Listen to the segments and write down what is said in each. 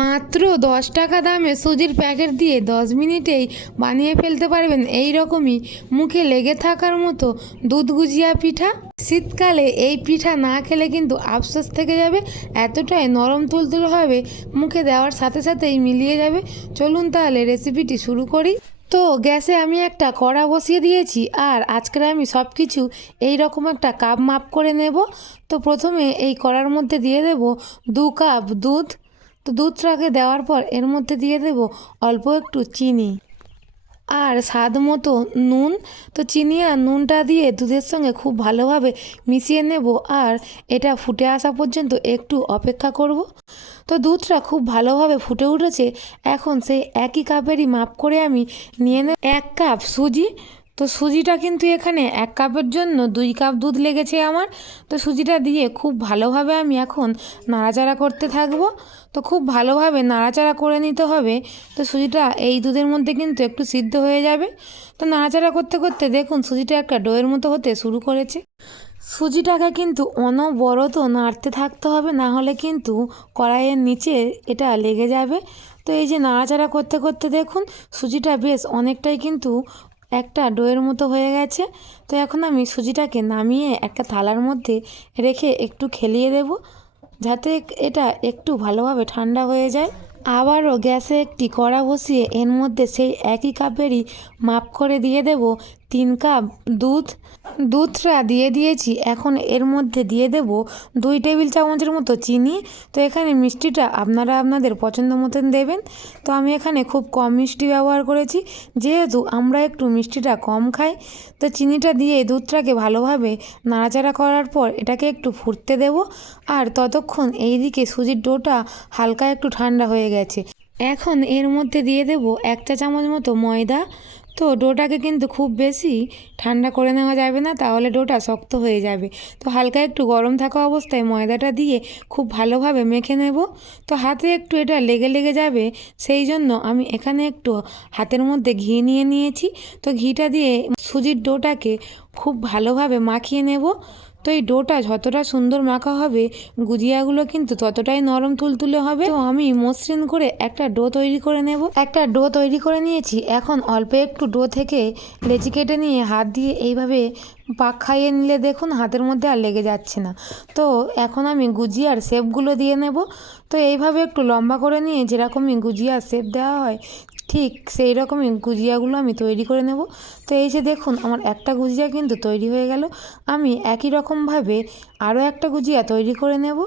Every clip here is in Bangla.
মাত্র 10 টাকা দামে সুজির প্যাকেট দিয়ে 10 মিনিটেই বানিয়ে ফেলতে পারবেন এই রকমই মুখে লেগে থাকার মতো দুধ গুজিয়া পিঠা। শীতকালে এই পিঠা না খেলে কিন্তু আফসোস থেকে যাবে, এতটাই নরম তুলতুল হবে, মুখে দেওয়ার সাথে সাথেই মিলিয়ে যাবে। চলুন তাহলে রেসিপিটি শুরু করি। তো গ্যাসে আমি একটা কড়া বসিয়ে দিয়েছি, আর আজকে আমি সব কিছু এই রকম একটা কাপ মাপ করে নেব। তো প্রথমে এই কড়ার মধ্যে দিয়ে দেব 2 কাপ দুধ। তো দুধটাকে দেওয়ার পর এর মধ্যে দিয়ে দেব অল্প একটু চিনি আর স্বাদ মতো নুন। তো চিনি আর নুনটা দিয়ে দুধের সঙ্গে খুব ভালোভাবে মিশিয়ে নেব, আর এটা ফুটে আসা পর্যন্ত একটু অপেক্ষা করব। তো দুধটা খুব ভালোভাবে ফুটে উঠেছে। এখন সেই একই কাপেরই মাপ করে আমি নিয়ে নেব 1 কাপ সুজি। তো সুজিটা কিন্তু এখানে 1 কাপের জন্য 2 কাপ দুধ লেগেছে আমার। তো সুজিটা দিয়ে খুব ভালোভাবে আমি এখন নাড়াচাড়া করতে থাকবো। তো খুব ভালোভাবে নাড়াচাড়া করে নিতে হবে। তো সুজিটা এই দুধের মধ্যে কিন্তু একটু সিদ্ধ হয়ে যাবে। তো নাড়াচাড়া করতে করতে দেখুন সুজিটা একটা ডোয়ের মতো হতে শুরু করেছে। সুজিটাকে কিন্তু অনবরত নাড়তে থাকতে হবে, না হলে কিন্তু কড়াইয়ের নিচে এটা লেগে যাবে। তো এই যে নাড়াচাড়া করতে করতে দেখুন সুজিটা বেশ অনেকটাই কিন্তু একটা ডোয়ের মতো হয়ে গেছে। তো এখন আমি সুজিটাকে নামিয়ে একটা থালার মধ্যে রেখে একটু খেলিয়ে দেব, যাতে এটা একটু ভালোভাবে ঠান্ডা হয়ে যায়। আবারও গ্যাসে একটি কড়া বসিয়ে এর মধ্যে সেই একই কাপেরই মাপ করে দিয়ে দেব 3 কাপ দুধ। দুধটা দিয়ে দিয়েছি। এখন এর মধ্যে দিয়ে দেব 2 টেবিল চামচের মতো চিনি। তো এখানে মিষ্টিটা আপনারা আপনাদের পছন্দ মতন দেবেন। তো আমি এখানে খুব কম মিষ্টি ব্যবহার করেছি, যেহেতু আমরা একটু মিষ্টিটা কম খাই। তো চিনিটা দিয়ে দুধটাকে ভালোভাবে নাড়াচাড়া করার পর এটাকে একটু ফুটতে দেব। আর ততক্ষণ এইদিকে সুজির ডোটা হালকা একটু ঠান্ডা হয়ে গেছে। এখন এর মধ্যে দিয়ে দেব 1 চা চামচ মতো ময়দা। তো ডোটাকে কিন্তু খুব বেশি ঠান্ডা করে নেওয়া যাবে না, তাহলে ডোটা শক্ত হয়ে যাবে। তো হালকা একটু গরম থাকা অবস্থায় ময়দাটা দিয়ে খুব ভালোভাবে মেখে নেব। তো হাতে একটু এটা লেগে লেগে যাবে, সেই জন্য আমি এখানে একটু হাতের মধ্যে ঘি নিয়ে নিয়েছি। তো ঘিটা দিয়ে সুজির ডোটাকে খুব ভালোভাবে মাখিয়ে নেব। তো এই ডোটা যতটা সুন্দর মাখা হবে, গুজিয়াগুলো কিন্তু ততটাই নরম তুলতুলে হবে। তো আমি মসৃণ করে একটা ডো তৈরি করে নেব। একটা ডো তৈরি করে নিয়েছি। এখন অল্প একটু ডো থেকে লেচি কেটে নিয়ে হাত দিয়ে এইভাবে পাক খাইয়ে নিলে দেখুন হাতের মধ্যে আর লেগে যাচ্ছে না। তো এখন আমি গুজিয়ার শেপগুলো দিয়ে নেব। তো এইভাবে একটু লম্বা করে নিয়ে যেরকমই গুজিয়ার শেপ দেওয়া হয় ঠিক সেই রকমই গুজিয়াগুলো আমি তৈরি করে নেব। তো এই যে দেখুন আমার একটা গুজিয়া কিন্তু তৈরি হয়ে গেল। আমি একই রকমভাবে আরও একটা গুজিয়া তৈরি করে নেব।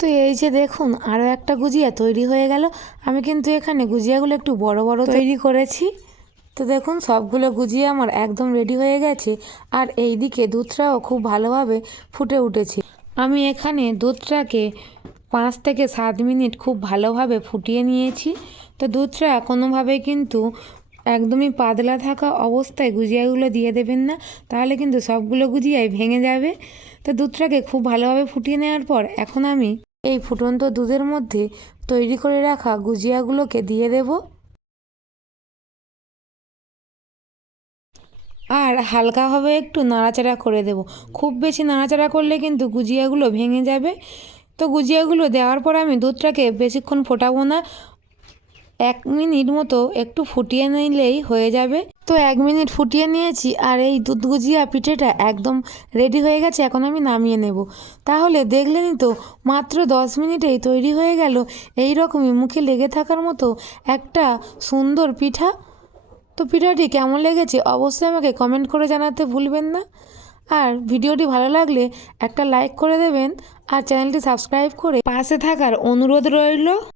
তো এই যে দেখুন আরও একটা গুজিয়া তৈরি হয়ে গেল। আমি কিন্তু এখানে গুজিয়াগুলো একটু বড় বড় তৈরি করেছি। তো দেখুন সবগুলো গুজিয়া আমার একদম রেডি হয়ে গেছে, আর এই দিকে দুধটাও খুব ভালোভাবে ফুটে উঠেছে। আমি এখানে দুধটাকে 5 থেকে 7 মিনিট খুব ভালোভাবে ফুটিয়ে নিয়েছি। তো দুধটা কোনোভাবে কিন্তু একদমই পাতলা থাকা অবস্থায় গুজিয়াগুলো দিয়ে দেবেন না, তাহলে কিন্তু সবগুলো গুজিয়াই ভেঙে যাবে। তো দুধটাকে খুব ভালোভাবে ফুটিয়ে নেওয়ার পর এখন আমি এই ফুটন্ত দুধের মধ্যে তৈরি করে রাখা গুজিয়াগুলোকে দিয়ে দেব, আর হালকাভাবে একটু নাড়াচাড়া করে দেব। খুব বেশি নাড়াচাড়া করলে কিন্তু গুজিয়াগুলো ভেঙে যাবে। তো গুজিয়াগুলো দেওয়ার পর আমি দুধটাকে বেশিক্ষণ ফোটাবো না, 1 মিনিট মতো একটু ফুটিয়ে নিলেই হয়ে যাবে। তো 1 মিনিট ফুটিয়ে নিয়েছি, আর এই দুধ গুজিয়া পিঠেটা একদম রেডি হয়ে গেছে। এখন আমি নামিয়ে নেব। তাহলে দেখলেনই তো মাত্র 10 মিনিটেই তৈরি হয়ে গেল এই রকমই মুখে লেগে থাকার মতো একটা সুন্দর পিঠা। তো পিঠাটি কেমন লেগেছে অবশ্যই আমাকে কমেন্ট করে জানাতে ভুলবেন না। আর ভিডিওটি ভালো লাগলে একটা লাইক করে দেবেন, আর চ্যানেলটি সাবস্ক্রাইব করে পাশে থাকার অনুরোধ রইল।